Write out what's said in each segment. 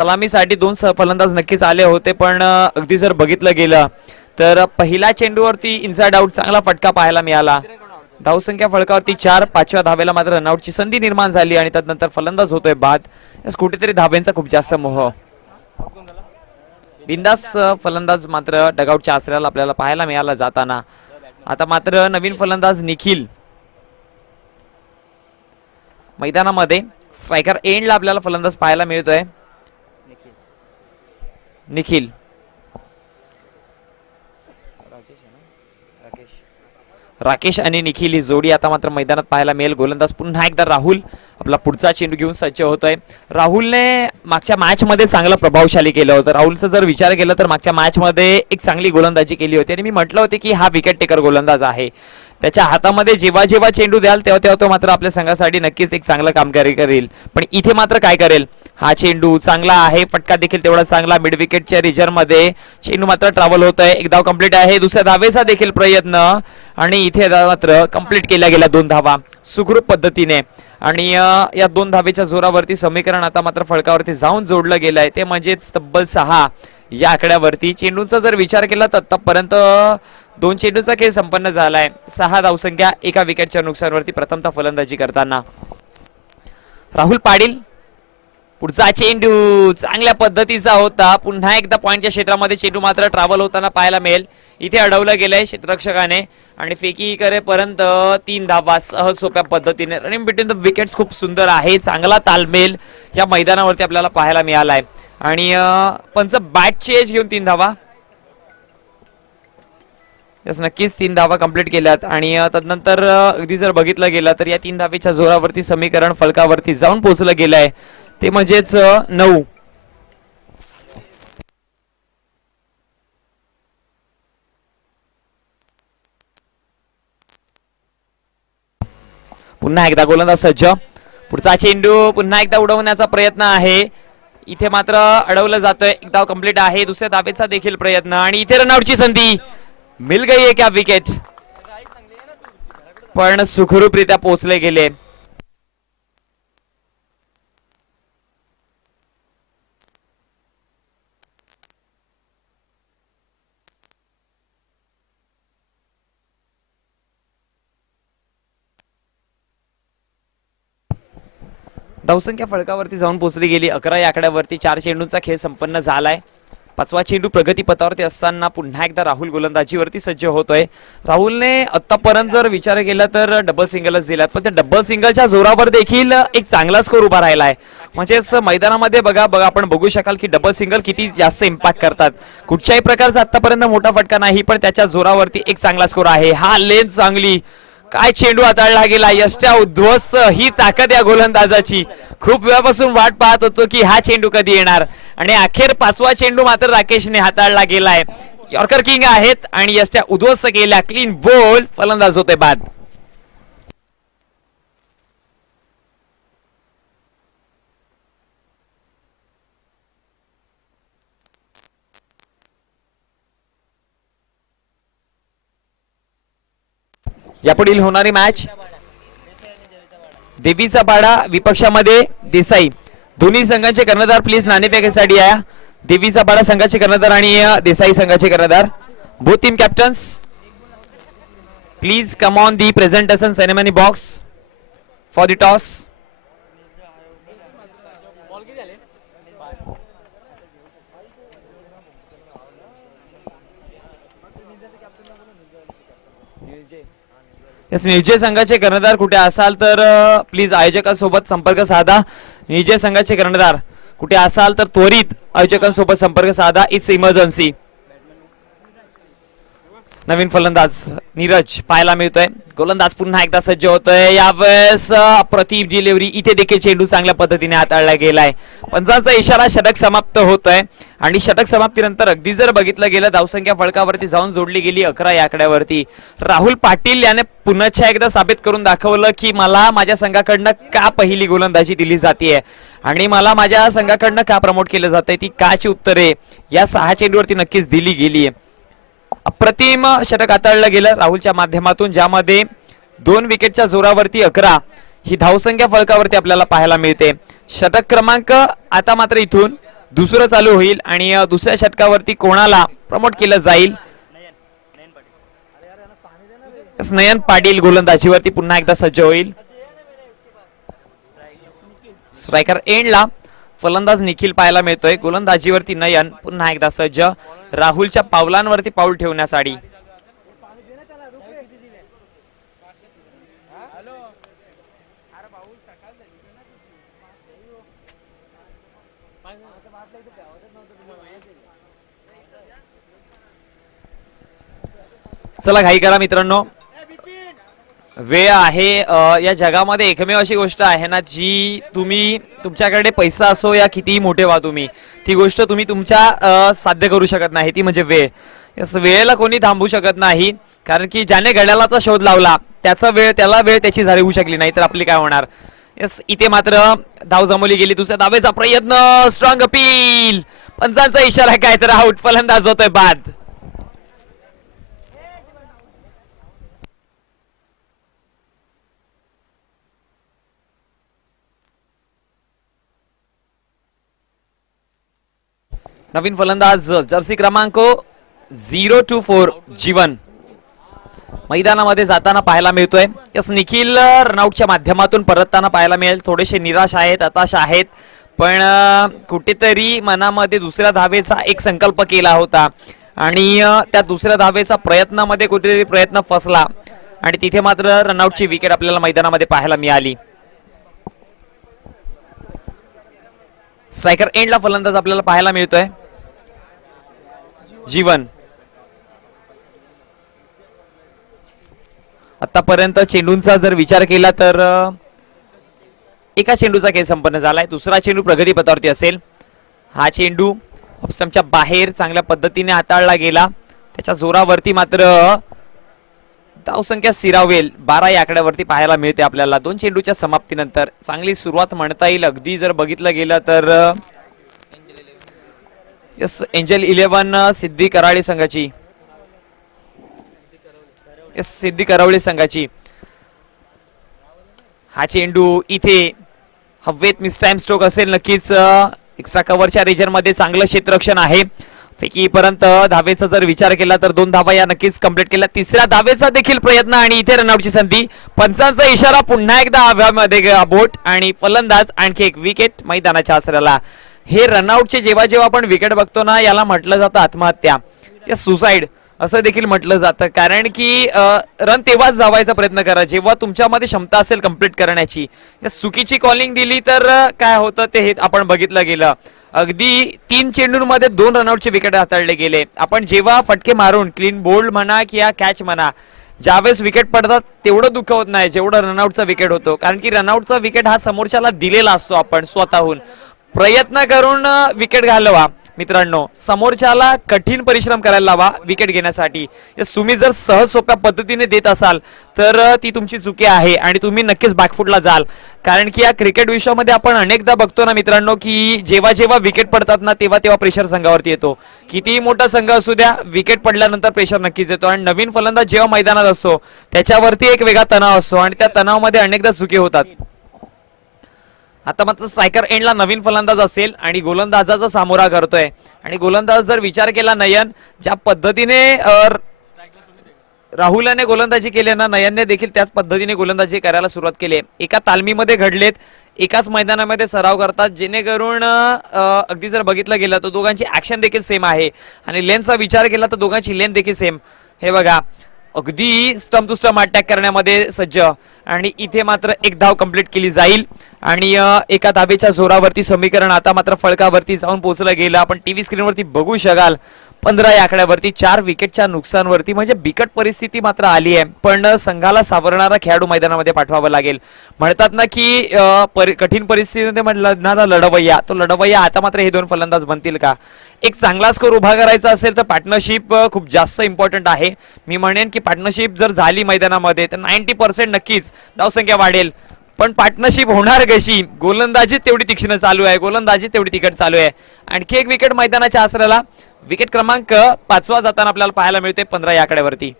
सलामीसाठी दोन फलंदाज नक्कीच आले होते, पण अगदी जर बघितलं गेलं तर पहिल्या चेंडूवरती इनसाइड आउट चांगला फटका पाहायला मिळाला. धावसंख्या फलकावरती 4. 5व्या धावेला मात्र रनआउटची संधी निर्माण झाली आणि त्यानंतर फलंदाज होतोय बाद. कुठेतरी धाब्यांचा खूप जास्त मोह. बिंदास फलंदाज मात्र डगआउटच्या आसऱ्याला आपल्याला पाहायला मिळाला जाताना. आता मात्र नवीन फलंदाज निखिल मैदानामध्ये. स्ट्रायकर एंडला आपल्याला फलंदाज पाहायला मिळतोय. निखिल राकेश आणि निखिल ही जोडी आता मात्र मैदानात पाहायला मिळेल. गोलंदाज पुन्हा एकदा राहुल आपला पुढचा चेंडू घेऊन सज्ज होतोय. राहुलने मागच्या मॅच मध्ये चांगलं प्रभावशाली केलं होतं. राहुलचा जर विचार केला तर मागच्या मॅच मध्ये एक चांगली गोलंदाजी केली होती आणि मी म्हटलं होते की हा विकेट टेकर गोलंदाज आहे. त्याच्या हातामध्ये जेव्हा जेव्हा चेंडू द्याल तेव्हा तेव्हा तो मात्र आपल्या संघासाठी नक्कीच एक चांगलं कामगिरी करेल. पण इथे मात्र काय करेल, हा चेंडू चांगला आहे, फटका देखील तेवढा चांगला. मिड विकेटच्या रिजर मध्ये चेंडू मात्र ट्रॅव्हल होत आहे. एक धाव कंप्लीट आहे. दुसऱ्या धावेचा देखील प्रयत्न आणि इथे मात्र कंप्लीट केल्या गेल्या 2 धावा सुखरूप पद्धतीने. आणि या 2 धावेच्या जोरावरती समीकरण आता मात्र फळकावरती जाऊन जोडलं गेलंय, ते म्हणजेच तब्बल 6 या आकड्यावरती. चेंडूंचा जर विचार केला तर आतापर्यंत 2 चेंडूचा खेळ संपन्न झालाय. 6 धावसंख्या एका विकेटच्या नुकसानवरती प्रथमतः फलंदाजी करताना. राहुल पाटील पुढचा चेंडू चांगल्या पद्धतीचा होता. पुन्हा एकदा पॉइंटच्या क्षेत्रामध्ये चेंडू मात्र ट्रॅव्हल होताना पाहायला मिळेल. इथे अडवलं गेलंय क्षेत्ररक्षकाने आणि फेकी करेपर्यंत 3 धावा सहज सोप्या पद्धतीने. रनिंग बिटवीन द विकेट्स खूप सुंदर आहे. चांगला तालमेल या मैदानावरती आपल्याला पाहायला मिळालाय आणि पंच बॅट चेज घेऊन 3 धावा. नक्कीच 3 धावा कंप्लीट केल्यात आणि तदनंतर अगदी जर बघितलं गेलं तर या 3 धावेच्या जोरावरती समीकरण फलकावरती जाऊन पोहोचलं गेलंय, ते म्हणजेच 9. पुन्हा एकदा गोलंदाज सज्ज. पुढचा चेंडू पुन्हा एकदा उडवण्याचा प्रयत्न आहे. इथे मात्र अडवलं जातंय. एक धाव कंप्लीट आहे. दुसऱ्या धावेचा देखील प्रयत्न आणि इथे रनआउटची संधी मिल गई है क्या विकेट, पण सुखरूपरित्या पोहोचले गेले. धावसंख्या फळकावरती जाऊन पोहोचली गेली 11 या आकड्यावरती. 4 चेंडूंचा खेळ संपन्न झालाय. 5वा चेंडू प्रगतीपथावरती असताना पुन्हा एकदा राहुल गोलंदाजीवरती सज्ज होतोय. राहुलने आतापर्यंत जर विचार केला तर डबल सिंगलच दिलात, पण त्या डबल सिंगलच्या जोरावर देखील एक चांगला स्कोर उभा राहिलाय. म्हणजेच मैदानामध्ये बघा आपण बघू शकाल की डबल सिंगल किती जास्त इम्पॅक्ट करतात. कुठच्याही प्रकारचा आतापर्यंत मोठा फटका नाही, पण त्याच्या जोरावरती एक चांगला स्कोर आहे. हा लेन चांगली, काय चेंडू हाताळला गेला. यष्ट्या उद्ध्वस्त ही ताकद या गोलंदाजाची. खूप वेळापासून वाट पाहत होतो की हा चेंडू कधी येणार आणि अखेर 5वा चेंडू मात्र राकेशने हाताळला गेलाय. यॉर्कर किंग आहेत आणि यष्ट्या उद्ध्वस्त केल्या. क्लीन बॉल, फलंदाज होते बाद. यापुढील होणारी मॅच देवीचा पाडा विपक्षामध्ये देसाई. दोन्ही संघांचे कर्णधार प्लीज नाणेफेकीसाठी या. देवीचा पाडा संघाचे कर्णधार आणि देसाई संघाचे कर्णधार. Both team captains please come on the presentation ceremony box for the toss. निजय संघाचे कर्णधार कुठे असाल तर प्लीज आयोजकांसोबत संपर्क साधा. निजय संघाचे कर्णधार कुठे असाल तर त्वरित आयोजकांसोबत संपर्क साधा. It's emergency. नवीन फलंदाज नीरज पाहायला मिळतोय. गोलंदाज पुन्हा एकदा सज्ज होतोय. यावेळेस प्रतिप डिलिव्हरी. इथे देखील चेंडू चांगल्या पद्धतीने हाताळला गेलाय. पंचांचा इशारा, षटक समाप्त होतोय आणि षटक समाप्तीनंतर अगदी जर बघितलं गेलं धावसंख्या फळकावरती जाऊन जोडली गेली 11 या आकड्यावरती. राहुल पाटील याने पुन्हा एकदा साबित करून दाखवलं की मला माझ्या संघाकडनं का पहिली गोलंदाजी दिली जाते आणि मला माझ्या संघाकडनं का प्रमोट केलं जातंय. ती काची उत्तरे या 6 चेंडूवरती नक्कीच दिली गेली. अप्रतिम षटक हाताळलं गेलं राहुलच्या माध्यमातून, ज्यामध्ये 2 विकेटच्या जोरावरती 11 ही धावसंख्या फलकावरती आपल्याला पाहायला मिळते. षटक क्रमांक आता मात्र इथून दुसरं चालू होईल आणि दुसऱ्या षटकावरती कोणाला प्रमोट केलं जाईल. नयन पाटील गोलंदाजीवरती पुन्हा एकदा सज्ज होईल. स्ट्रायकर एंडला फलंदाज निखिल पाहायला मिळतोय. गोलंदाजीवरती नयन पुन्हा एकदा सज्ज, राहुलच्या पावलांवरती पाऊल ठेवण्यासाठी. चला घाई करा मित्रांनो, वेळ आहे. या जगामध्ये एकमेव अशी गोष्ट आहे ना, जी तुम्ही तुमच्याकडे पैसा असो या कितीही मोठे व्हा तुम्ही, ती गोष्ट तुम्ही तुमच्या साध्य करू शकत नाही, ती म्हणजे वेळ. यस, वेळेला कोणी थांबवू शकत नाही, कारण की ज्याने घड्याळाचा शोध लावला त्याचा वेळ त्याला वेळ त्याची झाली होऊ शकली नाही, तर आपली काय होणार. यस, इथे मात्र धाव जमवली गेली. दुसऱ्या धावेचा प्रयत्न, स्ट्रॉंग अपील, पंचांचा इशारा काय, तर आउट. फलंदाज होतोय बाद. नवीन फलंदाज जर्सी क्रमांक 024 जीवन मैदानामध्ये जाताना पाहायला मिळतोय. यस, निखिल रनआउटच्या माध्यमातून परतताना पाहायला मिळेल. थोडेसे निराश आहेत, हताश आहेत, पण कुठेतरी मनामध्ये दुसऱ्या धावेचा एक संकल्प केला होता आणि त्या दुसऱ्या धावेचा प्रयत्नामध्ये कुठेतरी प्रयत्न फसला आणि तिथे मात्र रनआउटची विकेट आपल्याला मैदानामध्ये पाहायला मिळाली. स्ट्रायकर एंडला फलंदाज आपल्याला पाहायला मिळतोय जीवन. आतापर्यंत चेंडूंचा जर विचार केला तर एका चेंडूचा खेळ संपन्न झालाय. दुसरा चेंडू प्रगतीपथावरती असेल. हा चेंडू ऑप्शनच्या बाहेर चांगल्या पद्धतीने हाताळला गेला. त्याच्या जोरावरती मात्र धावसंख्या स्थिरावेल 12 या आकड्यावरती पाहायला मिळते आपल्याला. 2 चेंडूच्या समाप्तीनंतर चांगली सुरुवात म्हणता येईल. अगदी जर बघितलं गेलं तर यस, एंजल 11 सिद्धी करावळी संघाची, यस, सिद्धी करावळी संघाची. हा चेंडू इथे हवेत मिसटाइम स्ट्रोक असेल नक्कीच. एक्स्ट्रा कव्हरच्या रिजन मध्ये चांगलं क्षेत्ररक्षण आहे. फेकीपर्यंत धावेचा जर विचार केला तर 2 धावा या नक्कीच कंप्लीट केल्या. तिसऱ्या धावेचा देखील प्रयत्न आणि इथे रनआउटची संधी. पंचांचा इशारा, पुन्हा एकदा हव्यामध्ये बोट आणि फलंदाज आणखी एक विकेट मैदानाच्या आसऱ्याला. हे रनआउटचे जेव्हा जेव्हा आपण विकेट बघतो ना, याला म्हटलं जातं आत्महत्या या सुसाईड असं देखील म्हटलं जातं. कारण की रन तेव्हाच जावायचा प्रयत्न करा जेव्हा तुमच्यामध्ये क्षमता असेल कंप्लीट करण्याची. चुकीची कॉलिंग दिली तर काय होतं ते हे आपण बघितलं गेलं. अगदी 3 चेंडूंमध्ये 2 रनआउटचे विकेट हाताळले गेले. आपण जेव्हा फटके मारून क्लीन बोल्ड म्हणा किंवा कॅच म्हणा, ज्यावेळेस विकेट पडतात तेवढं दुःख होत नाही जेवढं रनआउटचा विकेट होतो. कारण की रनआउटचा विकेट हा समोरच्याला दिलेला असतो. आपण स्वतःहून प्रयत्न करून विकेट घालवा मित्रांनो. समोरच्याला कठीण परिश्रम करायला लावा विकेट घेण्यासाठी. तुम्ही जर सहज सोप्या पद्धतीने देत असाल तर ती तुमची चुकी आहे आणि तुम्ही नक्कीच बॅकफुटला जाल. कारण की या क्रिकेट विश्वामध्ये आपण अनेकदा बघतो ना मित्रांनो, की जेव्हा जेव्हा विकेट पडतात ना तेव्हा तेव्हा प्रेशर संघावरती येतो. कितीही मोठा संघ असू द्या, विकेट पडल्यानंतर प्रेशर नक्कीच येतो. आणि नवीन फलंदाज जेव्हा मैदानात असतो त्याच्यावरती एक वेगळा तणाव असतो आणि त्या तणावामध्ये अनेकदा चुकी होतात. आता मात्र स्ट्रायकर एंडला नवीन फलंदाज असेल आणि गोलंदाजाचा सामोरा करतोय. आणि गोलंदाज जर विचार केला नयन, ज्या पद्धतीने राहुलने गोलंदाजी केली ना, नयनने देखील त्याच पद्धतीने गोलंदाजी करायला सुरुवात केली. एका तालमीमध्ये घडलेत, एकाच मैदानामध्ये सराव करतात, जेणेकरून अगदी जर बघितलं गेलं तर दोघांची ऍक्शन देखील सेम आहे आणि लेनचा विचार केला तर दोघांची लेन देखील सेम. हे बघा, अगदी स्टंप टू स्टंप अटॅक करण्यामध्ये सज्ज आणि इथे मात्र एक धाव कंप्लीट केली जाईल आणि एका धावेच्या जोरावरती समीकरण आता मात्र फळकावरती जाऊन पोहोचलं गेलं. आपण टीव्ही स्क्रीनवरती बघू शकाल 15 या आकड्यावरती 4 विकेटच्या नुकसानवरती म्हणजे बिकट परिस्थिती मात्र आली आहे. पण संघाला सावरणारा खेळाडू मैदानामध्ये पाठवावं लागेल. म्हणतात ना की कठीण परिस्थितीमध्ये म्हणणारा लढवय्या, तो लढवय्या आता मात्र हे 2 फलंदाज बनतील का? एक चांगला स्कोर उभा करायचा असेल तर पार्टनरशिप खूप जास्त इम्पॉर्टंट आहे. मी म्हणेन की पार्टनरशिप जर झाली मैदानामध्ये तर 90% नक्कीच धावसंख्या वाढेल. पण पार्टनरशिप होणार कशी? गोलंदाजी तेवढी तीक्ष्ण चालू आहे, गोलंदाजी तेवढी तिखट चालू आहे. आणखी एक विकेट मैदानाच्या आसऱ्याला. विकेट क्रमांक 5वा जाताना आपल्याला पाहायला मिळते 15 या आकड्यावरती.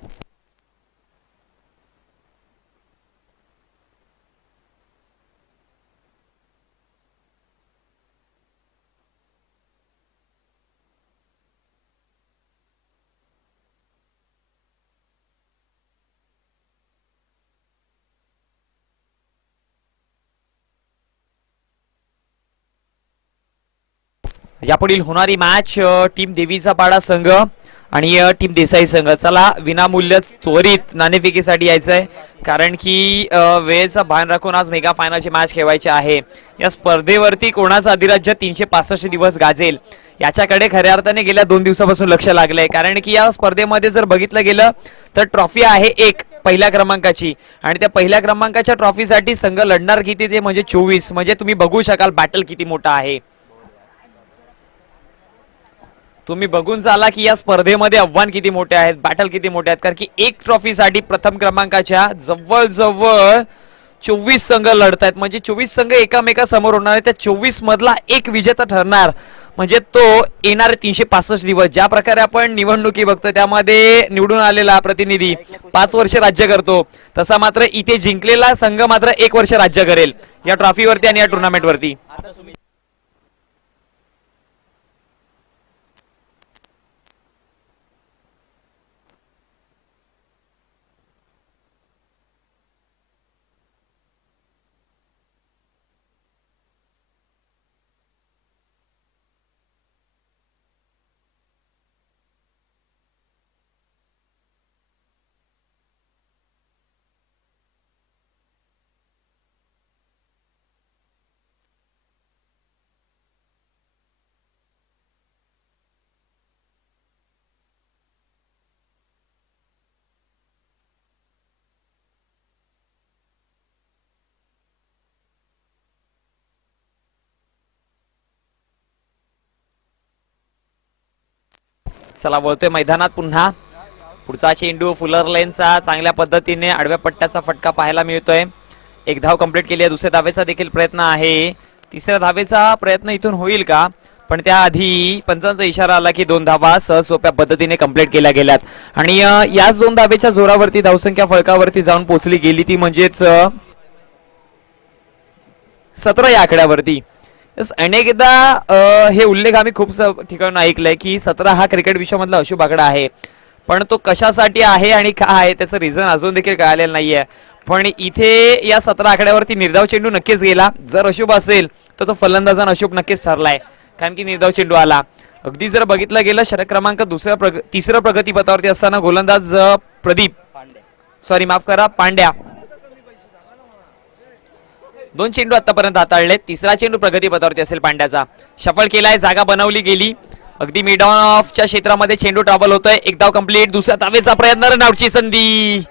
यापुढील होणारी मॅच टीम देवीचा पाडा संघ आणि टीम देसाई संघ. चला विनामूल्य त्वरित नाणेफेकीसाठी यायचंय कारण की वेळेचा भान राखून आज मेगा फायनलची मॅच खेळवायची आहे. या स्पर्धेवरती कोणाचं अधिराज्य 365 दिवस गाजेल याच्याकडे खऱ्या अर्थाने गेल्या 2 दिवसापासून लक्ष लागलंय. कारण की या स्पर्धेमध्ये जर बघितलं गेलं तर ट्रॉफी आहे एक पहिल्या क्रमांकाची आणि त्या पहिल्या क्रमांकाच्या ट्रॉफीसाठी संघ लढणार किती ते म्हणजे 24. म्हणजे तुम्ही बघू शकाल बॅटल किती मोठा आहे. तुम्ही बघून चाला की या स्पर्धेमध्ये आव्हान किती मोठे आहेत, बॅटल किती मोठे आहेत. कारण की एक ट्रॉफीसाठी प्रथम क्रमांकाच्या जवळजवळ 24 संघ लढत आहेत. म्हणजे 24 संघ एकामेकासमोर होणार आहे. त्या 24 मधला एक विजेता ठरणार म्हणजे तो येणारे 365 दिवस. ज्या प्रकारे आपण निवडणुकी बघतो त्यामध्ये निवडून आलेला प्रतिनिधी 5 वर्ष राज्य करतो, तसा मात्र इथे जिंकलेला संघ मात्र 1 वर्ष राज्य करेल या ट्रॉफीवरती आणि या टुर्नामेंटवरती. चला वळतोय मैदानात पुन्हा. पुढचा चेंडू फुलर लेनचा चांगल्या पद्धतीने आडव्या पट्ट्याचा फटका पाहायला मिळतोय. एक धाव कंप्लीट केली आहे. दुसऱ्या धावेचा देखील प्रयत्न आहे. तिसऱ्या धावेचा प्रयत्न इथून होईल का, पण त्याआधी पंचांचा इशारा आला की 2 धावा सहज सोप्या पद्धतीने कंप्लीट केल्या गेल्यात आणि याच 2 धावेच्या जोरावरती धावसंख्या फळकावरती जाऊन पोहोचली गेली ती म्हणजेच 17 या आकड्यावरती. अनेकदा हे उल्लेख आम्ही खूप ठिकाणी ऐकलंय की 17 हा क्रिकेट विश्वामधला अशुभ आकडा आहे, पण तो कशासाठी आहे आणि काय आहे त्याचं रिझन अजून देखील कळालेलं नाहीये. पण इथे या 17 आकड्यावरती निर्धाव चेंडू नक्कीच गेला. जर अशुभ असेल तर तो फलंदाजांना अशुभ नक्कीच ठरलाय कारण की निर्धाव चेंडू आला. अगदी जर बघितलं गेलं षटक क्रमांक तिसऱ्या प्रगतीपथावरती असताना गोलंदाज पांड्या 2 चेंडू आतापर्यंत हाताळले. तिसरा चेंडू प्रगतीपथावरती असेल पांड्याचा. शफल केलाय, जागा बनवली गेली. अगदी मिड ऑफच्या क्षेत्रामध्ये चेंडू ट्रॅव्हल होतोय. एक धाव कंप्लीट. दुसऱ्या धावेचा प्रयत्न, रनआउटची संधी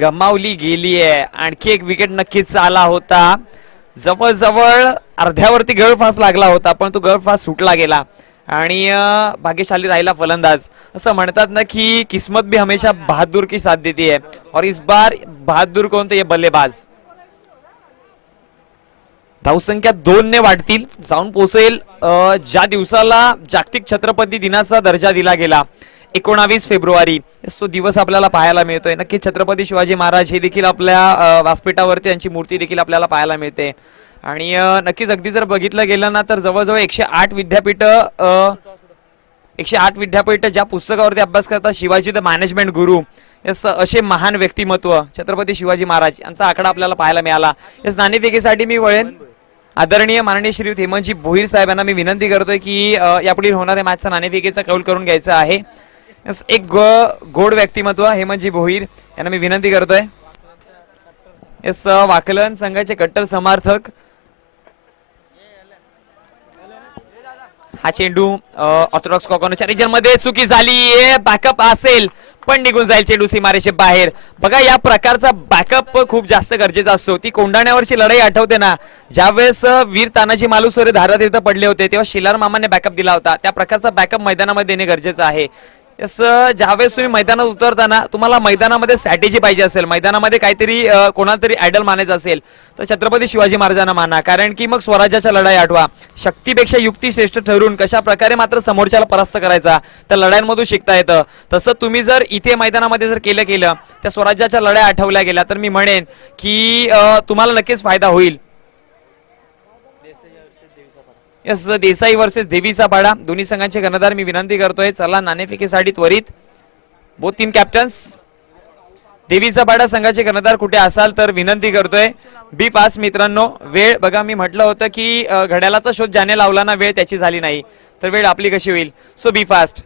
गमावली गेली आहे. आणखी एक विकेट नक्कीच आला होता. जवळजवळ अर्ध्यावरती गळफास लागला होता पण तो गळफास सुटला गेला आणि भाग्यशाली राहिला फलंदाज. असं म्हणतात ना की किस्मत भी हमेशा बहादुर की साथ देती है और इस बार बहादुर कौन तो ये बल्लेबाज. धावसंख्या 2 ने वाढतील. जाऊन पोहोचेल ज्या दिवसाला जागतिक छत्रपती दिनाचा दर्जा दिला गेला 19 फेब्रुवारी. तो दिवस आपल्याला पाहायला मिळतोय. नक्की छत्रपती शिवाजी महाराज हे देखील आपल्या व्यासपीठावरती त्यांची मूर्ती देखील आपल्याला पाहायला मिळते आणि नक्कीच अगदी जर बघितलं गेलं ना तर जवळजवळ 108 विद्यापीठ ज्या पुस्तकावरती अभ्यास करतात शिवाजी द मॅनेजमेंट गुरु असे महान व्यक्तिमत्व छत्रपती शिवाजी महाराज यांचा आकडा आपल्याला पाहायला मिळाला. या नाणेफेकीसाठी मी वळेन. आदरणीय माननीय श्री हेमंतजी भोईर साहेबांना मी विनंती करतोय की यापुढे होणाऱ्या मॅचचा नाणेफेकीचा कौल करून घ्यायचा आहे. एक गोड व्यक्तिमत्व हेमंतजी भोईर यांना मी विनंती करतोय. यस वाकलन संघाचे कट्टर समर्थक. हा चेंडू ऑर्थोडॉक्स कॉर्नरच्या मध्ये चुकी झाली. बॅकअप असेल पण निघून जाईल चेंडू सीमारेषे बाहेर. बघा या प्रकारचा बॅकअप खूप जास्त गरजेचा असतो. ती कोंडाण्यावरची लढाई आठवते ना, ज्यावेळेस वीर तानाजी मालुसरे धारातीर्थ पडले होते तेव्हा शिलार मामाने बॅकअप दिला होता. त्या प्रकारचा बॅकअप मैदानामध्ये देणे गरजेचं आहे. ज्यावेळेस तुम्ही मैदानात उतरताना तुम्हाला मैदानामध्ये स्ट्रॅटेजी पाहिजे असेल, मैदानामध्ये काहीतरी कोणाला तरी आयडल मानायचं असेल तर छत्रपती शिवाजी महाराजांना माना. कारण की मग स्वराज्याच्या लढाई आठवा. शक्तीपेक्षा युक्ती श्रेष्ठ ठरून कशा प्रकारे मात्र समोरच्याला परास्त करायचा त्या लढाईमधून शिकता येतं. तसं तुम्ही जर इथे मैदानामध्ये जर केलं त्या स्वराज्याच्या लढाई आठवल्या गेल्या तर मी म्हणेन की तुम्हाला नक्कीच फायदा होईल. यस देसाई वर्सेस देवीचा पाडा. दोन्ही संघांचे कर्णधार मी विनंती करतोय चला नाणेफेकीसाठी त्वरित. बोथ टीम कॅप्टन्स देवीचा पाडा संघाचे कर्णधार कुठे असाल तर विनंती करतोय बी फास्ट मित्रांनो. वेळ बघा, मी म्हटलं होतं की घड्याळाचा शोध ज्याने लावला ना वेळ त्याची झाली नाही, तर वेळ आपली कशी होईल. सो बी फास्ट.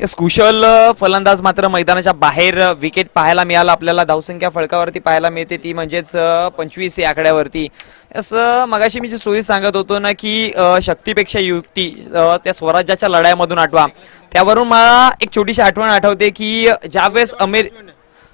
यस, कुशल फलंदाज मात्र मैदानाच्या बाहेर विकेट पाहायला मिळाला आपल्याला. धावसंख्या फळकावरती पाहायला मिळते ती म्हणजेच 25 या आकड्यावरती. असं मगाशी मी जी स्टोरी सांगत होतो ना की शक्तीपेक्षा युक्ती त्या स्वराज्याच्या लढाईमधून आठवा, त्यावरून मला एक छोटीशी आठवण आठवते की ज्यावेळेस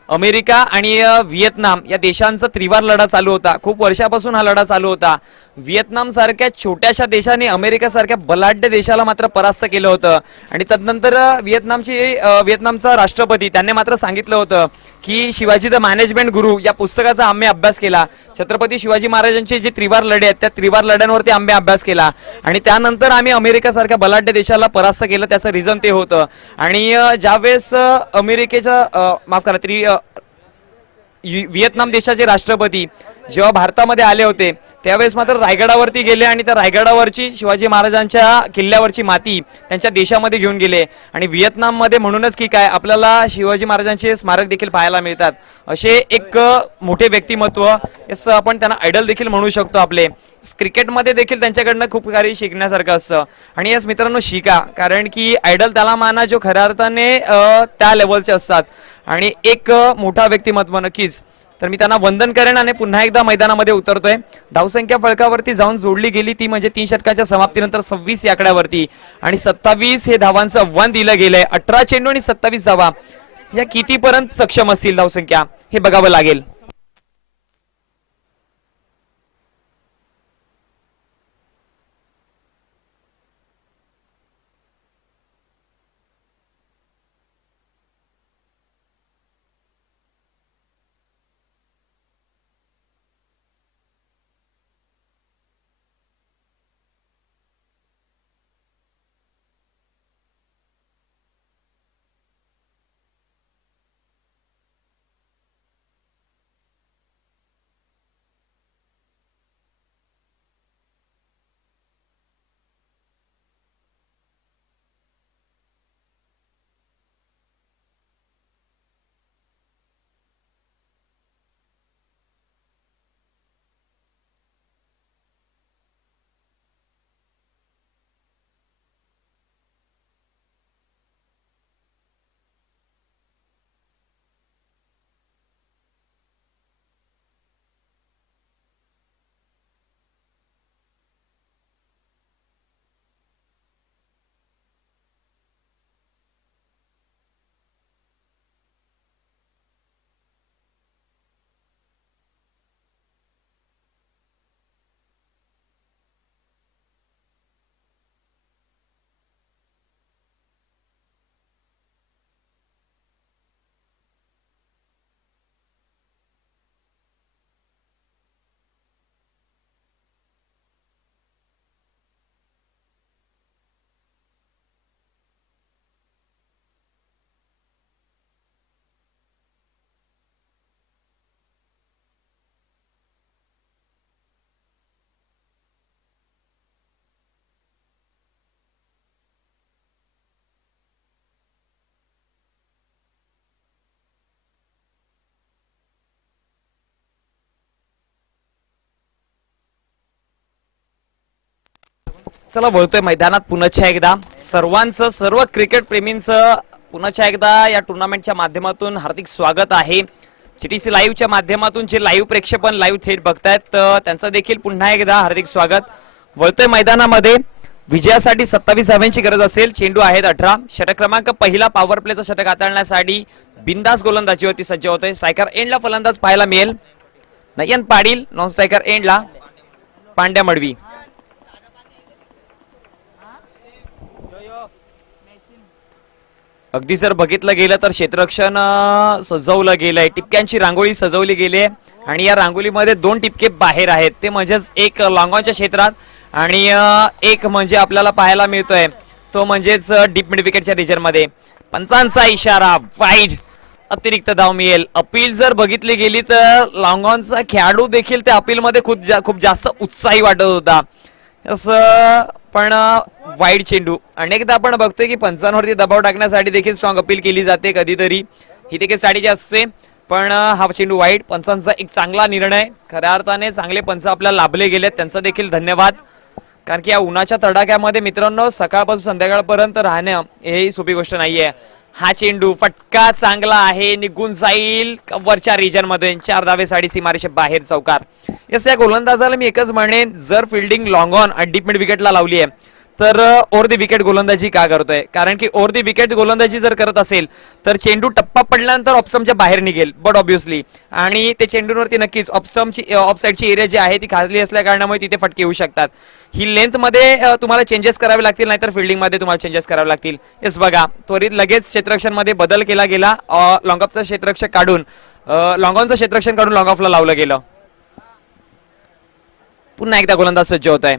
अमेरिका आणि व्हिएतनाम या देशांचा त्रिवार लढा चालू होता. खूप वर्षापासून हा लढा चालू होता. व्हिएतनाम सारख्या छोट्याशा देशाने अमेरिका सारख्या बलाढ्य देशाला मात्र परास्त केलं होतं. आणि तदनंतर व्हिएतनामचा राष्ट्रपती त्यांनी मात्र सांगितलं होतं की शिवाजी द मॅनेजमेंट गुरु या पुस्तकाचा आम्ही अभ्यास केला. छत्रपती शिवाजी महाराजांचे जे त्रिवार लढे आहेत त्या त्रिवार लढ्यांवरती आम्ही अभ्यास केला आणि त्यानंतर आम्ही अमेरिका सारख्या बलाढ्य देशाला परास्त केलं. त्याचं रिझन ते होतं. आणि ज्यावेळेस अमेरिकेचा माफ करा व्हिएतनाम देशाचे राष्ट्रपती जेव्हा भारतामध्ये आले होते त्यावेळेस मात्र रायगडावरती गेले आणि त्या रायगडावरची शिवाजी महाराजांच्या किल्ल्यावरची माती त्यांच्या देशामध्ये घेऊन गेले. आणि व्हिएतनाममध्ये म्हणूनच की काय आपल्याला शिवाजी महाराजांचे स्मारक देखील पाहायला मिळतात. असे एक मोठे व्यक्तिमत्व, असं आपण त्यांना आयडल देखील म्हणू शकतो. आपले क्रिकेटमध्ये देखील त्यांच्याकडनं खूप काही शिकण्यासारखं असतं. आणि याच मित्रांनो शिका, कारण की आयडल त्याला माना जो खऱ्या अर्थाने त्या लेवलचे असतात. आणि एक मोठा व्यक्तिमत्व नक्कीच. तर मी त्यांना वंदन करेन आणि पुन्हा एकदा मैदानामध्ये उतरतोय. धावसंख्या फळकावरती जाऊन जोडली गेली ती म्हणजे 3 षटकांच्या समाप्तीनंतर 26 या आकड्यावरती आणि 27 हे धावांचं आव्हान दिलं गेलंय. 18 चेंडू आणि 27 धावा या कितीपर्यंत सक्षम असतील धावसंख्या हे बघावं लागेल. चला वळतोय मैदानात पुन्हा एकदा. सर्व क्रिकेट प्रेमींचं पुन्हा एकदा या टुर्नामेंटच्या माध्यमातून हार्दिक स्वागत आहे. जीटीसी लाईव्हच्या माध्यमातून जे लाईव्ह प्रेक्षेपण लाईव्ह थेट बघतायत त्यांचं देखील पुन्हा एकदा हार्दिक स्वागत. वळतोय मैदानामध्ये. विजयासाठी 27 धावांची गरज असेल. चेंडू आहेत 18. षटक क्रमांक पहिला पॉवर प्लेचा षटक हाताळण्यासाठी बिंदास गोलंदाजीवरती सज्ज होतोय. स्ट्रायकर एंडला फलंदाज पाहायला मिळेल नयन पाटील. नॉन स्ट्रायकर एंडला पांड्या मडवी. अगदी जर बघितलं गेलं तर क्षेत्ररक्षण सजवलं गेलंय. टिपक्यांची रांगोळी सजवली गेली आहे आणि या रांगोळीमध्ये 2 टिपके बाहेर आहेत. ते म्हणजेच एक लॉंगॉनच्या क्षेत्रात आणि एक म्हणजे आपल्याला पाहायला मिळतोय तो म्हणजेच डीप मिड विकेटच्या रिजन मध्ये. पंचांचा इशारा वाईड अतिरिक्त धाव मिळेल. अपील जर बघितली गेली तर लॉंगॉनचा खेळाडू देखील त्या अपील मध्ये खूप जास्त उत्साही वाटत होता. असं पण वाईड चेंडू अनेकदा आपण बघतोय की पंचांवरती दबाव टाकण्यासाठी देखील स्ट्रॉंग अपील केली जाते कधीतरी, ही देखील स्ट्रॅटेजी असते. पण हा चेंडू वाईड. पंचांचा एक चांगला निर्णय, खऱ्या अर्थाने चांगले पंच आपल्याला लाभले गेलेत, त्यांचा देखील धन्यवाद. कारण की या उन्हाच्या तडाख्यामध्ये मित्रांनो सकाळपासून संध्याकाळपर्यंत राहणं ही सोपी गोष्ट नाहीये. हा चेंडू फटका चांगला आहे, निघून जाईल वरच्या रिजन मध्ये. 4 धावे साडी सीमारेषे बाहेर चौकार. यस, या गोलंदाजाला मी एकच म्हणेन, जर fielding long on deep mid विकेटला लावली आहे तर ओव्हर दी विकेट गोलंदाजी का करतोय? कारण की ओव्हर दी विकेट गोलंदाजी जर करत असेल तर चेंडू टप्पा पडल्यानंतर ऑफस्टमच्या बाहेर निघेल, बट ऑब्विसली, आणि ते चेंडूवरती नक्कीच ऑफस्टमची ऑफसाईडची एरिया जी आहे ती खाली असल्या कारणामुळे तिथे फटके येऊ शकतात. ही लेंथ मध्ये तुम्हाला चेंजेस करावे लागतील, नाहीतर फिल्डिंग मध्ये तुम्हाला चेंजेस करावे लागतील. येस, बघा त्वरित लगेच क्षेत्ररक्षण मध्ये बदल केला गेला. लॉंग ऑफचं क्षेत्ररक्षक काढून लॉंग ऑनचं क्षेत्ररक्षण काढून लॉंग ऑफला लावलं गेलं. पुन्हा एकदा गोलंदाज सज्ज होत आहे.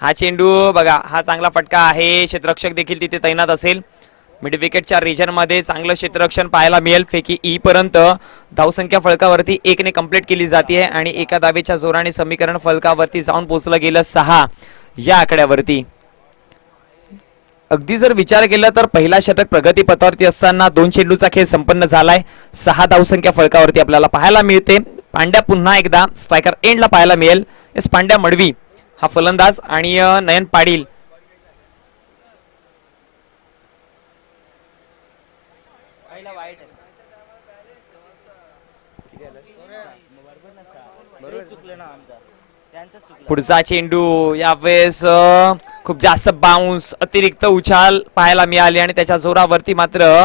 हा चेंडू बघा, हा चांगला फटका आहे. क्षेत्ररक्षक देखील तिथे तैनात असेल. मिड विकेटच्या रिजन मध्ये चांगलं क्षेत्ररक्षण पाहायला मिळेल. फेकी ई पर्यंत धावसंख्या फलकावरती 1 ने कंप्लीट केली जाते आणि एका धावेच्या जोराने समीकरण फलकावरती जाऊन पोहोचलं गेलं 6 या आकड्यावरती. अगदी जर विचार केला तर पहिला षटक प्रगतीपथावरती असताना 2 चेंडूचा खेळ संपन्न झालाय. 6 धावसंख्या फलकावरती आपल्याला पाहायला मिळते. पांड्या पुन्हा एकदा स्ट्रायकर एंडला पाहायला मिळेल. एस, पांड्या मडवी हा फलंदाज आणि नयन पाटील पुढचा चेंडू यावेळेस खूप जास्त बाउन्स, अतिरिक्त उछाल पाहायला मिळाले आणि त्याच्या जोरावरती मात्र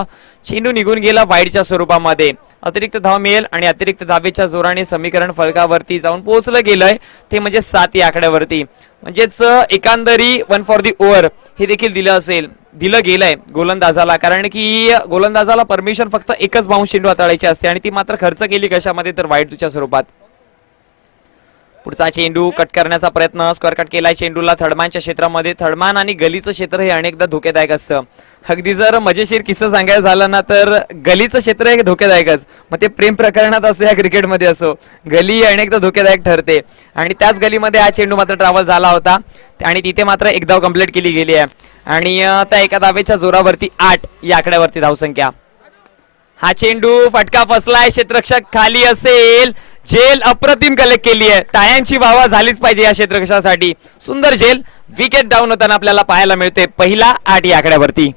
चेंडू निघून गेला वाईडच्या स्वरूपामध्ये. अतिरिक्त धाव मिळेल आणि अतिरिक्त धावेच्या जोराने समीकरण फलकावरती जाऊन पोहोचलं गेलंय, ते म्हणजे 7 या आकड्यावरती. म्हणजेच एकंदरी 1 फॉर दी ओव्हर हे देखील दिलं गेलंय गोलंदाजाला. कारण की गोलंदाजाला परमिशन फक्त एकच बाउन्स चेंडू हाताळायची असते आणि ती मात्र खर्च केली कशामध्ये तर वाईडच्या स्वरूपात. पुढचा चेंडू कट करण्याचा प्रयत्न, स्क्वेअर कट केलाय चेंडूला थर्डमॅनच्या क्षेत्रामध्ये. थर्डमॅन आणि गलीचं क्षेत्र हे अनेकदा धोकेदायक असतं. अगदी जर मजेशीर किस्सा सांगायचं झालं ना तर गलीचं क्षेत्र हे धोकेदायकच. मग ते प्रेम प्रकरणात असो या क्रिकेटमध्ये असो, गली अनेकदा धोकेदायक ठरते. आणि त्याच गलीमध्ये हा चेंडू मात्र ट्रॅव्हल झाला होता आणि तिथे मात्र एक धाव कंप्लीट केली गेली आहे आणि त्या एका धावेच्या जोरावरती 8 या आकड्यावरती धावसंख्या. हा चेंडू फटका फसलाय, क्षेत्ररक्षक खाली असेल. झेल अप्रतिम कलेक्ट केली आहे. टाळ्यांची वाह झालीच पाहिजे या क्षेत्ररक्षकासाठी. सुंदर झेल. विकेट डाऊन होताना आपल्याला पाहायला मिळते. पहिला 8 या आकड्यावरती.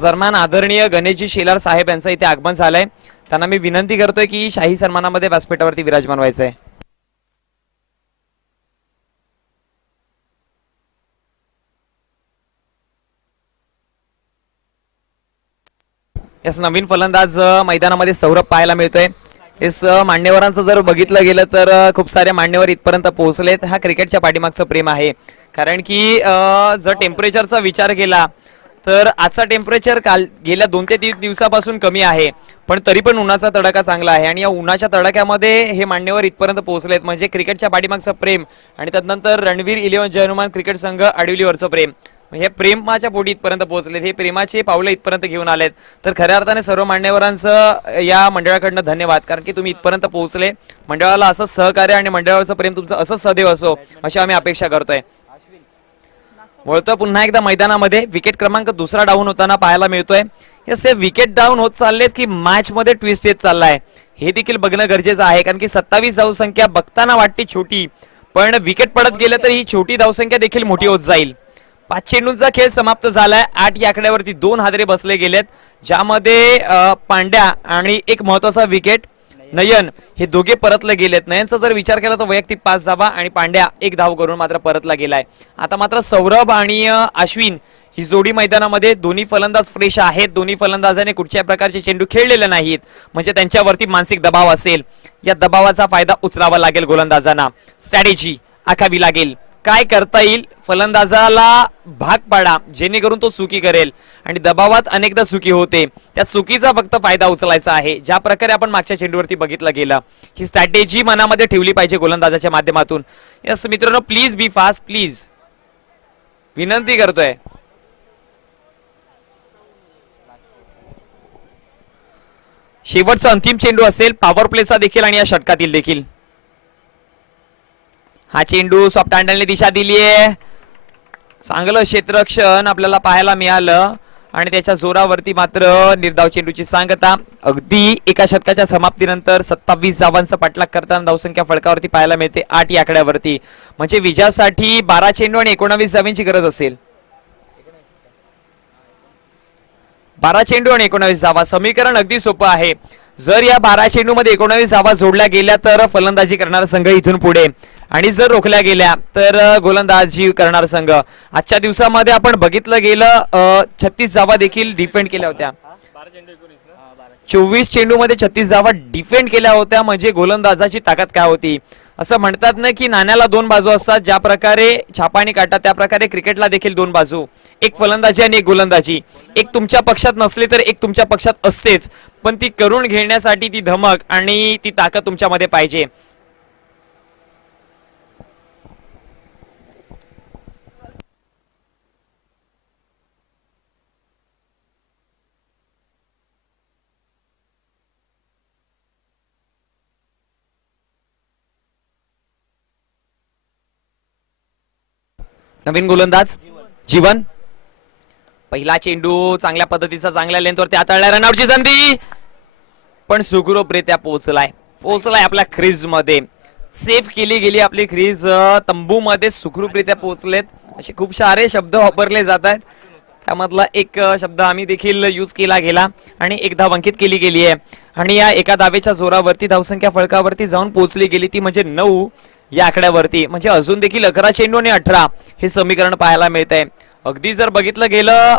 दरम्यान आदरणीय गणेशजी शेलार साहेब यांचं इथे आगमन झालंय. त्यांना मी विनंती करतोय की शाही सन्मानामध्ये व्यासपीठावरती विराजमान व्हायचंय. यास नवीन फलंदाज मैदानामध्ये सौरभ पाहायला मिळतोय. इस मान्यवरांचं जर बघितलं गेलं तर खूप सारे मान्यवर इथपर्यंत पोहोचलेत. हा क्रिकेटच्या पाठीमागचं प्रेम आहे. कारण की जर टेम्परेचरचा विचार केला तर आजचा टेम्परेचर काल गेल्या 2 ते 3 दिवसापासून कमी आहे, पण तरी पण उन्हाचा तडाखा चांगला आहे आणि या उन्हाच्या तडाख्यामध्ये हे मान्यवर इथपर्यंत पोहोचलेत. म्हणजे क्रिकेटच्या पाठीमागचं प्रेम आणि त्यानंतर रणवीर 11 जय हनुमान क्रिकेट संघ आडिवलीवरचं प्रेम, हे प्रेमाच्या पोटी इथपर्यंत पोहोचलेत. हे प्रेमाचे पावलं इथपर्यंत घेऊन आलेत. तर खऱ्या अर्थाने सर्व मान्यवरांचं या मंडळाकडनं धन्यवाद, कारण की तुम्ही इथपर्यंत पोहोचले. मंडळाला असंच सहकार्य आणि मंडळाचं प्रेम तुमचं असंच सदैव असो अशी आम्ही अपेक्षा करतोय. वळतो पुन्हा एकदा मैदानामध्ये. विकेट क्रमांक 2 डाऊन होताना पाहायला मिळतोय. हे विकेट डाऊन होत चाललेत की मॅच मध्ये ट्विस्ट येत चाललाय हे देखील बघणं गरजेचं आहे. कारण की 27 धावसंख्या बघताना वाटते छोटी, पण विकेट पडत गेलं तर ही छोटी धावसंख्या देखील मोठी होत जाईल. 5 चेंडूंचा खेळ समाप्त झालाय. 8 या आकड्यावरती 2 हादरे बसले गेलेत, ज्यामध्ये पांड्या आणि एक महत्वाचा विकेट नयन हे दोघे परतले गेलेत. नयनचा जर विचार केला तर वैयक्तिक 5 धावा आणि पांड्या 1 धाव करून मात्र परतला गेलाय. आता मात्र सौरभ आणि अश्विन ही जोडी मैदानामध्ये दोन्ही फलंदाज फ्रेश आहेत, दोन्ही फलंदाजाने कुठच्या प्रकारचे चेंडू खेळलेले नाहीत, म्हणजे त्यांच्यावरती मानसिक दबाव असेल, या दबावाचा फायदा उचलावा लागेल गोलंदाजांना. स्ट्रॅटेजी आखावी लागेल, काय करता येईल फलंदाजाला भाग पाडा जेणेकरून तो चुकी करेल, आणि दबावात अनेकदा चुकी होते, त्या चुकीचा फक्त फायदा उचलायचा आहे. ज्या प्रकारे आपण मागच्या चेंडूवरती बघितलं गेलं, ही स्ट्रॅटेजी मनामध्ये ठेवली पाहिजे गोलंदाजाच्या माध्यमातून. यस मित्रांनो, प्लीज बी फास्ट, प्लीज विनंती करतोय. शेवटचा अंतिम चेंडू असेल पॉवर प्लेचा देखील आणि या षटकातील देखील. हा चेंडू सॉफ्ट हँडलने दिशा दिली आहे, चांगलं क्षेत्ररक्षण आपल्याला पाहायला मिळालं, आणि त्याच्या जोरावरती मात्र निर्धाव चेंडूची सांगता. अगदी एका षटकाच्या समाप्तीनंतर 27 धावांचा पाठलाग करताना धावसंख्या फलकावरती पाहायला मिळते 8 या आकड्यावरती. म्हणजे विजयासाठी 12 चेंडू आणि 19 धावांची गरज असेल. 12 चेंडू आणि 19 धावा, समीकरण अगदी सोपं आहे. जर या 12 चेंडू मध्ये 19 धावा जोडल्या गेल्या तर फलंदाजी करणारा संघ इथून पुढे, आणि जर रोखल्या गेल्या तर गोलंदाजी करणारा संघ. आजच्या दिवसामध्ये आपण बघितलं गेलं 36 धावा देखील डिफेंड केल्या होत्या. 24 चेंडू मध्ये 36 धावा डिफेंड केल्या होत्या, म्हणजे गोलंदाजाची ताकद काय होती. असं म्हणतात ना की नाण्याला दोन बाजू असतात, ज्या प्रकारे छापा आणि काटा त्या प्रकारे क्रिकेटला देखील दोन बाजू, एक फलंदाजी आणि एक गोलंदाजी. एक तुमच्या पक्षात नसली तर एक तुमच्या पक्षात असतेच, पण ती करून घेण्यासाठी ती धमक आणि ती ताकद तुमच्यामध्ये पाहिजे. नवीन गोलंदाज जीवन, पहिला चेंडू चांगल्या पद्धतीचा, चांगल्या लेंथवरती हाताळलाय, रनआउटची संधी, पण सुखरूपरित्या पोहोचलाय आपल्या क्रीज मध्ये. सेफ केली गेली आपली क्रीज, तंबू मध्ये सुखरूपरित्या पोहोचलेत. असे खूप सारे शब्द वापरले जात आहेत, त्यामधला एक शब्द आम्ही देखील यूज केला गेला, आणि एक धाव अंकित केली गेली आहे, आणि या एका धावेच्या जोरावरती धावसंख्या फलकावरती जाऊन पोहोचली गेली ती म्हणजे 9 या आकड्यावरती. म्हणजे अजून देखील 11 चेंडू आणि 18 हे समीकरण पाहायला मिळत आहे. अगदी जर बघितलं गेलं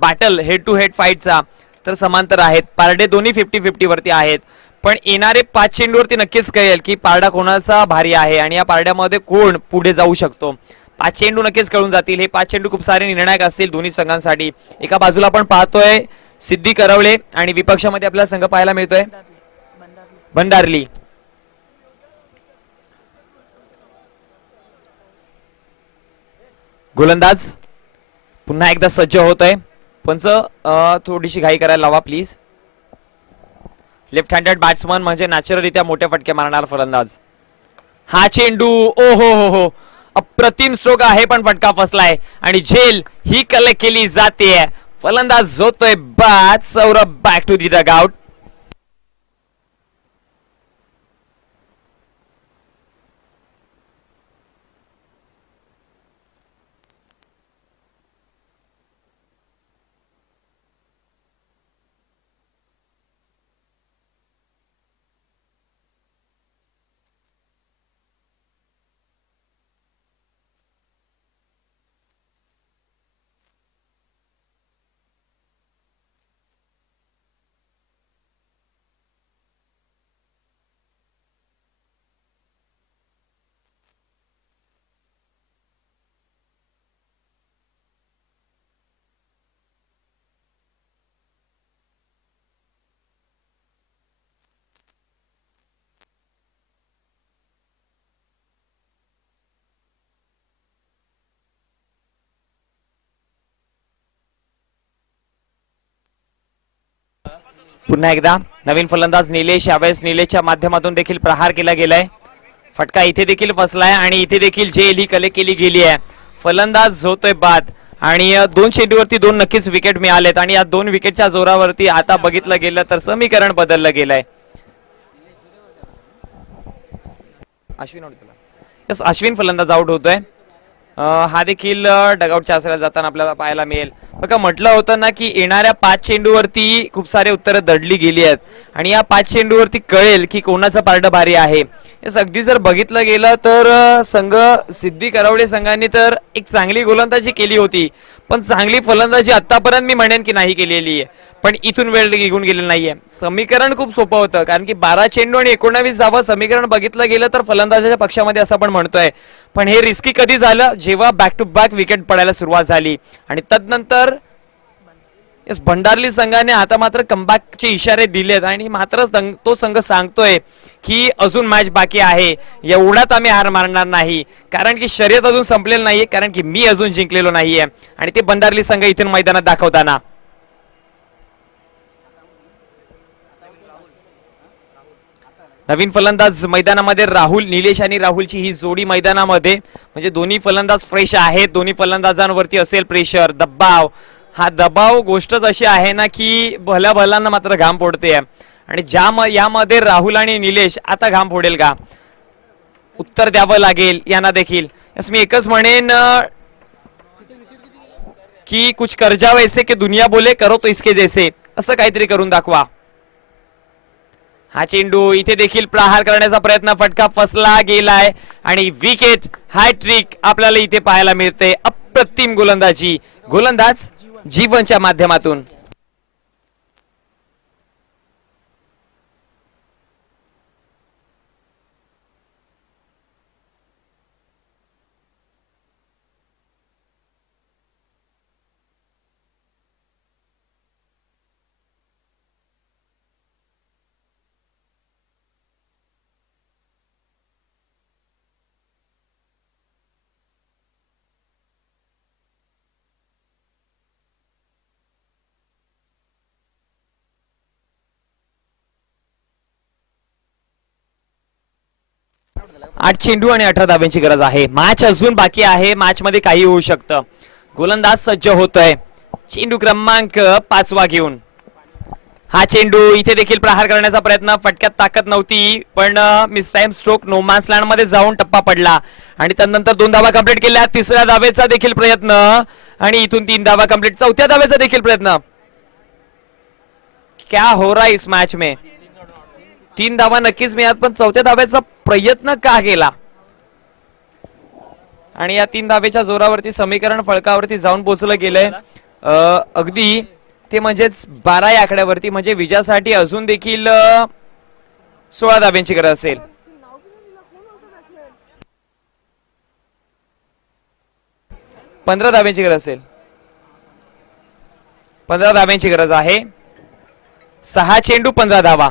बॅटल हेड टू हेड फाईटचा तर समांतर आहेत, पारडे दोन्ही 50-50 वरती आहेत, पण येणारे 5 चेंडूवरती नक्कीच कळेल की पारडा कोणाचा भारी आहे आणि या पारड्यामध्ये कोण पुढे जाऊ शकतो. 5 चेंडू नक्कीच कळून जातील. हे 5 चेंडू खूप सारे निर्णायक असतील दोन्ही संघांसाठी. एका बाजूला आपण पाहतोय सिद्धी करवळे आणि विपक्षामध्ये आपला संघ पाहायला मिळतोय भंडारली. गोलंदाज पुन्हा एकदा सज्ज होतोय. पंच थोडीशी घाई करायला लावा प्लीज. लेफ्ट हँडेड बॅट्समन म्हणजे नॅचरलरित्या मोठे फटके मारणारा फलंदाज. हा चेंडू ओ हो अप्रतिम स्ट्रोक आहे, पण फटका फसलाय आणि झेल ही कलेक्ट केली जाते. फलंदाज जोतोय बाद. Saurabh back to the dugout. पुन्हा एकदा नवीन फलंदाज निलेश. यावेळेस निलेशच्या माध्यमातून देखील प्रहार केला गेलाय. फटका इथे देखील फसलाय आणि इथे देखील झेल ही कलेक्ट केली गेली आहे. फलंदाज होतोय बाद आणि 2 चेंडूवरती 2 नक्कीच विकेट मिळालेत आणि या 2 विकेटच्या जोरावरती आता बघितलं गेलं तर समीकरण बदललं गेलंय. अश्विन फलंदाज आउट होतोय. हा देखील डगआउटच्या आसऱ्याला जाताना आपल्याला पाहायला मिळेल. बघा म्हटलं होतं ना की येणाऱ्या 5 चेंडूवरती खूप सारे उत्तरं दडली गेली आहेत आणि या 5 चेंडूवरती कळेल की कोणाचं पारडं भारी आहे. हेच अगदी जर बघितलं गेलं तर संघ सिद्धी करवडे संघाने तर एक चांगली गोलंदाजी केली होती, पण चांगली फलंदाजी आतापर्यंत मी म्हणेन की नाही केलेली आहे. पण इथून वेळ निघून गेलेला नाहीये. समीकरण खूप सोपं होतं कारण की 12 चेंडू आणि 19 धावा समीकरण बघितलं गेलं तर फलंदाजाच्या पक्षामध्ये असं आपण म्हणतोय. पण हे रिस्की कधी झालं जेव्हा बॅक टू बॅक विकेट पडायला सुरुवात झाली आणि तदनंतर भंडारली संघाने आता मात्र कमबॅकचे इशारे दिलेत आणि मात्र तो संघ सांगतोय की अजून मॅच बाकी आहे, एवढ्यात आम्ही हार मारणार नाही कारण की शर्यत अजून संपलेलं नाहीये, कारण की मी अजून जिंकलेलो नाहीये. आणि ते भंडारली संघ इथून मैदानात दाखवताना नवीन फलंदाज मैदानामध्ये राहुल, निलेश आणि राहुलची ही जोडी मैदानामध्ये, म्हणजे दोन्ही फलंदाज फ्रेश आहेत. दोन्ही फलंदाजांवरती असेल प्रेशर, दबाव. हा दबाव गोष्टच अशी आहे ना की भल्या भल्यांना मात्र घाम फोडते आणि यामध्ये राहुल आणि निलेश आता घाम फोडेल का, उत्तर द्यावं लागेल यांना देखील. मी एकच म्हणेन की कुछ कर जाओ ऐसे की दुनिया बोले करो तो इसके जैसे, असं काहीतरी करून दाखवा. हा चेंडू इथे देखील प्रहार करण्याचा प्रयत्न, फटका फसला गेलाय आणि विकेट. हॅट्रिक आपल्याला इथे पाहायला मिळते. अप्रतिम गोलंदाजी, गोलंदाज जीवनच्या माध्यमातून. आठ चेंडू आणि 18 धाब्यांची गरज आहे. मॅच अजून बाकी आहे, मॅच मध्ये काही होऊ शकतं. गोलंदाज सज्ज होतोय चेंडू क्रमांक 5 घेऊन. हा चेंडू इथे देखील प्रहार करण्याचा प्रयत्न, फटक्यात ताकद नव्हती पण mistime stroke no man's land मध्ये जाऊन टप्पा पडला आणि त्यानंतर 2 धावा कंप्लीट केल्या. तिसऱ्या धावेचा देखील प्रयत्न आणि इथून 3 धावा कंप्लीट. चौथ्या धावेचा देखील प्रयत्न. क्या हो रहा इस मॅच में, 3 धावा नक्कीच मिळात पण चौथ्या धाव्याचा प्रयत्न का केला आणि या 3 धावेच्या जोरावरती समीकरण फळकावरती जाऊन पोहोचलं गेलंय. अगदी ते म्हणजेच 12 या आकड्यावरती, म्हणजे विजयासाठी अजून देखील 16 धाव्यांची गरज असेल. 15 धाव्यांची गरज असेल. 15 धाव्यांची गरज आहे. 6 चेंडू 15 धावा.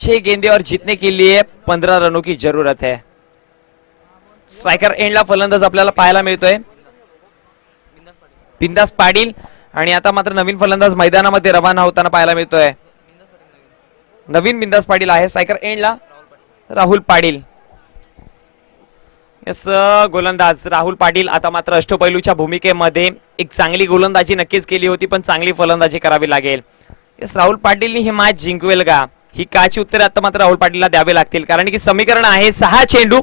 6 गेंदे और जीतने के लिए 15 रनों की जरूरत है. स्ट्रायकर एंडला फलंदाज आपल्याला पाहायला मिळतोय बिंदास पाटील आणि आता मात्र नवीन फलंदाज मैदानामध्ये रवाना होताना पाहायला मिळतोय. नवीन बिंदास पाटील आहे स्ट्रायकर एंडला, राहुल पाटील. यस, गोलंदाज राहुल पाटील आता मात्र अष्टपैलूच्या भूमिकेमध्ये एक चांगली गोलंदाजी नक्कीच केली होती पण चांगली फलंदाजी करावी लागेल. यस, राहुल पाटीलनी ही मॅच जिंकवेल का, ही काची उत्तरे आता मात्र राहुल पाटीलला द्यावे लागतील कारण की समीकरण आहे 6 चेंडू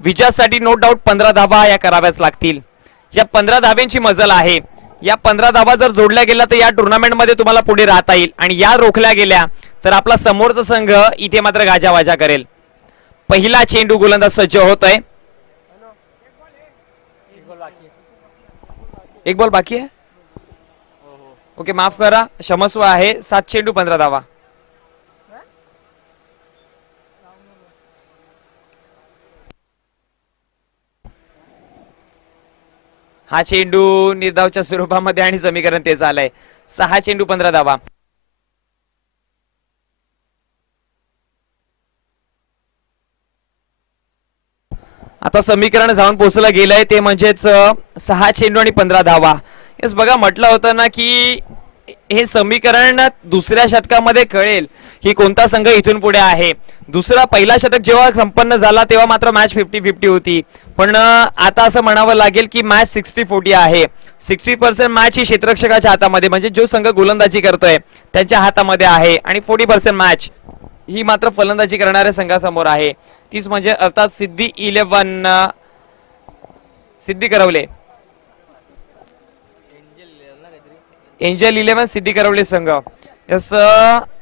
विजयासाठी नो डाऊट 15 धावा या कराव्याच लागतील. या 15 धाव्यांची मजल आहे. या 15 धावा जर जोडल्या गेल्या तर या टुर्नामेंट मध्ये तुम्हाला पुढे राहता येईल आणि या रोखल्या गेल्या तर आपला समोरचा संघ इथे मात्र गाजावाजा करेल. पहिला चेंडू गोलंदाज सज्ज होतोय. एक बॉल बाकी आहे. ओके, माफ करा, क्षमस्व आहे. 7 चेंडू 15 धावा. हा चेंडू निर्धावच्या स्वरूपामध्ये आणि समीकरण ते झालंय. 6 चेंडू 15 धावा. आता समीकरण जाऊन पोहोचलं गेलंय ते म्हणजेच 6 चेंडू आणि 15 धावा. हेच बघा म्हटलं होतं ना की हे समीकरण दुसऱ्या शतकामध्ये कळेल की कोणता संघ इथून पुढे आहे. पहिला शतक जेव्हा संपन्न झाला तेव्हा मात्र मॅच 50-50 होती पण आता असं म्हणावं लागेल की मॅच 60-40 आहे. 60% मॅच ही क्षेत्ररक्षकाच्या हातामध्ये, म्हणजे जो संघ गोलंदाजी करतोय त्यांच्या हातामध्ये आहे आणि 40% मॅच ही मात्र फलंदाजी करणाऱ्या संघासमोर आहे. तीच म्हणजे अर्थात सिद्धी 11 सिद्धी करवले, एंजल 11 सिद्धी करवले संघ. यस,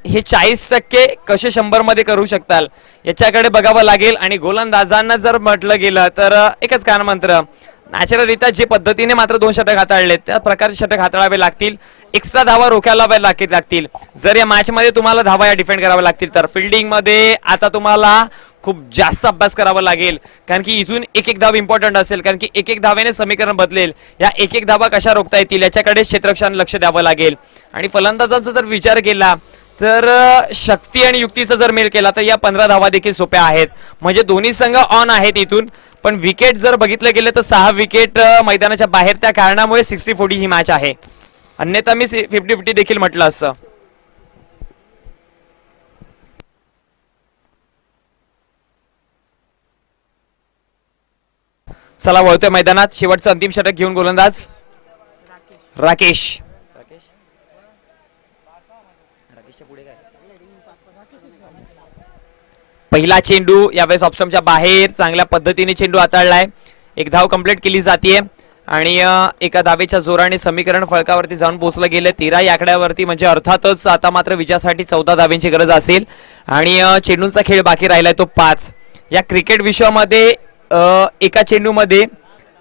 हे 40% कसे 100 मध्ये करू शकताल याच्याकडे बघावं लागेल. आणि गोलंदाजांना जर म्हटलं गेलं तर एकच कारण मंत्र, नॅचरलरित्या जे पद्धतीने मात्र 2 षटक हाताळले त्या प्रकारचे षटक हाताळावे लागतील. एक्स्ट्रा धावा रोखायला लागतील. जर या मॅच मध्ये तुम्हाला धावा या डिफेंड कराव्या लागतील तर फिल्डिंग मध्ये आता तुम्हाला खूप जास्त अभ्यास करावा लागेल. कारण की इथून एक एक धाव इम्पॉर्टंट असेल, कारण की एक एक धावेने समीकरण बदलेल. या एक एक धावा कशा रोखता येतील याच्याकडे क्षेत्ररक्षण लक्ष द्यावं लागेल. आणि फलंदाजांचा जर विचार केला तर शक्ती आणि युक्तीचा जर मेल केला तर या 15 धावा देखील सोप्या आहेत. म्हणजे दोन्ही संघ ऑन आहेत इथून. पण विकेट जर बघितलं गेलं तर 6 विकेट मैदानाच्या बाहेर, त्या कारणामुळे 60-40 ही मॅच आहे. अन्यथा मी 50-50 देखील म्हटलं असं. चला वळतोय मैदानात. शेवटचं अंतिम षटक घेऊन गोलंदाज राकेश. पहिला चेंडू यावेळेस ऑप्शनच्या बाहेर, चांगल्या पद्धतीने चेंडू हाताळलाय. एक धाव कंप्लीट केली जाते आणि एका धावेच्या जोराने समीकरण फळकावरती जाऊन पोहोचलं गेलं 13 या आकड्यावरती. म्हणजे अर्थातच आता मात्र विजयासाठी 14 धावेंची गरज असेल. आणि चेंडूंचा खेळ बाकी राहिलाय तो 5. या क्रिकेट विश्वामध्ये एका चेंडूमध्ये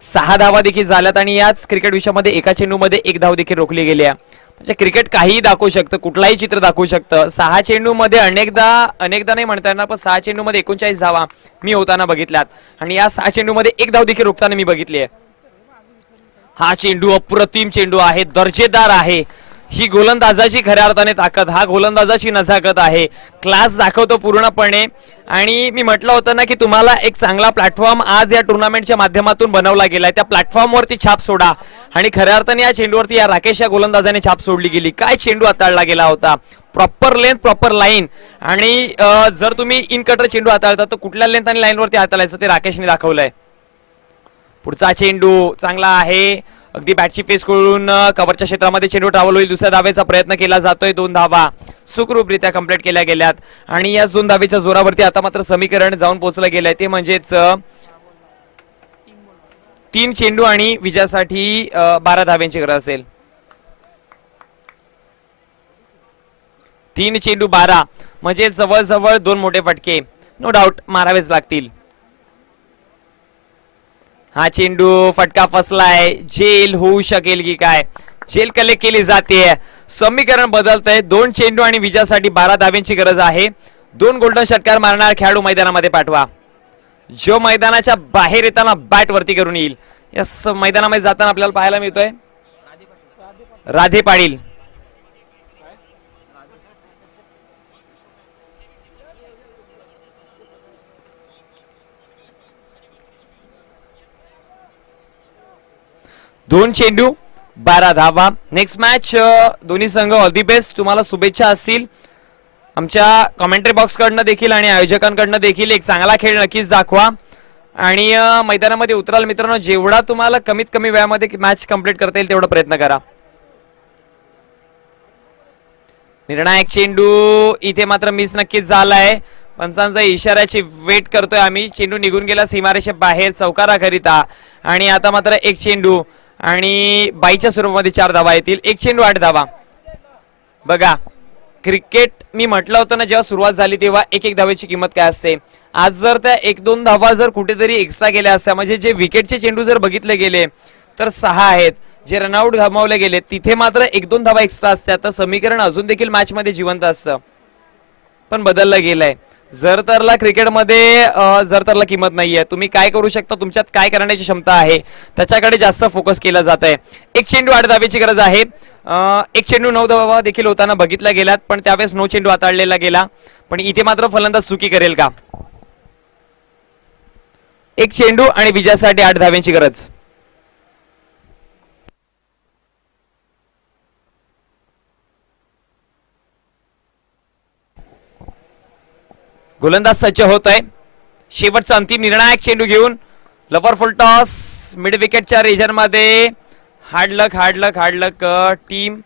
6 धावा देखील झाल्यात आणि याच क्रिकेट विश्वामध्ये एका चेंडूमध्ये 1 धाव देखील रोखली गेली आहे. म्हणजे क्रिकेट काहीही दाखवू शकतं, कुठलाही चित्र दाखवू शकतं. 6 चेंडूमध्ये अनेकदा नाही म्हणता येणार, पण 6 चेंडूमध्ये 39 धावा मी होताना बघितल्यात. आणि या 6 चेंडूमध्ये 1 धाव देखील रोखताना मी बघितली आहे. हा चेंडू अप्रतिम चेंडू आहे, दर्जेदार आहे. ही गोलंदाजाची खऱ्या अर्थाने ताकद, हा गोलंदाजाची नजाकत आहे. क्लास दाखवतो पूर्णपणे. आणि मी म्हटलं होतं ना की तुम्हाला एक चांगला प्लॅटफॉर्म आज या टुर्नामेंटच्या माध्यमातून बनवला गेलाय. त्या प्लॅटफॉर्मवरती छाप सोडा. आणि खऱ्या अर्थाने या चेंडूवरती या राकेश या गोलंदाजाने छाप सोडली गेली. काय चेंडू हाताळला गेला होता, प्रॉपर लेंथ, प्रॉपर लाईन. आणि जर तुम्ही इन कटर चेंडू हाताळता तर कुठल्या लेंथ आणि लाईनवरती हाताळायचं ते राकेशने दाखवलंय. पुढचा चेंडू चांगला आहे, अगदी बॅटची फेस करून कव्हरच्या क्षेत्रामध्ये चेंडू ट्रॅव्हल होईल. दुसऱ्या धावेचा प्रयत्न केला जातोय. 2 धावा सुखरूपरित्या कंप्लीट केल्या गेल्यात. आणि या 2 धावेच्या जोरावरती आता मात्र समीकरण जाऊन पोहोचलं गेलंय. ते म्हणजेच 3 चेंडू आणि विजयासाठी 12 धावेंची गरज असेल. 3 चेंडू 12 म्हणजे जवळजवळ 2 मोठे फटके नो डाऊट मारावेच लागतील. हा चेंडू फटका फसलाय. झेल होऊ शकेल की काय, झेल कलेक्ट केली जाते. समीकरण बदलतंय. 2 चेंडू आणि विजयासाठी 12 धावेंची गरज आहे. 2 गोल्डन षटकार मारणार खेळाडू मैदानामध्ये पाठवा, जो मैदानाच्या बाहेर येताना बॅट वरती करून येईल. या मैदानामध्ये जाताना आपल्याला पाहायला मिळतोय राधे पाटील. दोन चेंडू 12 धावा. नेक्स्ट मॅच दोन्ही संघ ऑल दी बेस्ट. तुम्हाला शुभेच्छा असतील. आमच्या कमेंट्री बॉक्स कडनं देखील आणि आयोजकांकडनं देखील एक चांगला खेळ नक्कीच दाखवा. आणि मैदानामध्ये उतराल मित्रांनो. जेवढा तुम्हाला कमीत कमी वेळामध्ये मॅच कंप्लीट करता येईल तेवढा प्रयत्न करा. निर्णायक चेंडू इथे मात्र मिस नक्कीच झालाय. पंचांचा इशाऱ्याची वेट करतोय आम्ही. चेंडू निघून गेला सीमारेषे बाहेर चौकाराकरिता. आणि आता मात्र एक चेंडू आणि बाईच्या स्वरूपामध्ये 4 धावा येतील. एक चेंडू 8 धावा. बघा क्रिकेट मी म्हटलं होतं ना, जेव्हा सुरुवात झाली तेव्हा एक एक धावेची किंमत काय असते. आज जर त्या 1-2 धावा जर कुठेतरी एक्स्ट्रा गेल्या असत्या, म्हणजे जे विकेटचे चेंडू जर बघितले गेले तर 6 आहेत. जे रनआउट गमावले गेले तिथे मात्र 1-2 धावा एक्स्ट्रा असत्या तर समीकरण अजून देखील मॅच मध्ये जिवंत असतं. पण बदललं गेलंय. जरतरला क्रिकेटमध्ये जरतरला किंमत नाहीये. तुम्ही काय करू शकता, तुमच्यात काय करण्याची क्षमता आहे त्याच्याकडे जास्त फोकस केला जात आहे. एक चेंडू 8 धावेची गरज आहे. एक चेंडू 9 धावा देखील होताना बघितला गेलात, पण त्यावेळेस 9 चेंडू हाताळलेला गेला. पण इथे मात्र फलंदाज चुकी करेल का. एक चेंडू आणि विजयासाठी 8 धावेंची गरज. गोलंदाज सज्ज होत आहे. शेवटचा अंतिम निर्णायक चेंडू घेऊन लवर फुल टॉस मिड विकेटच्या रिजन मध्ये. Hard luck team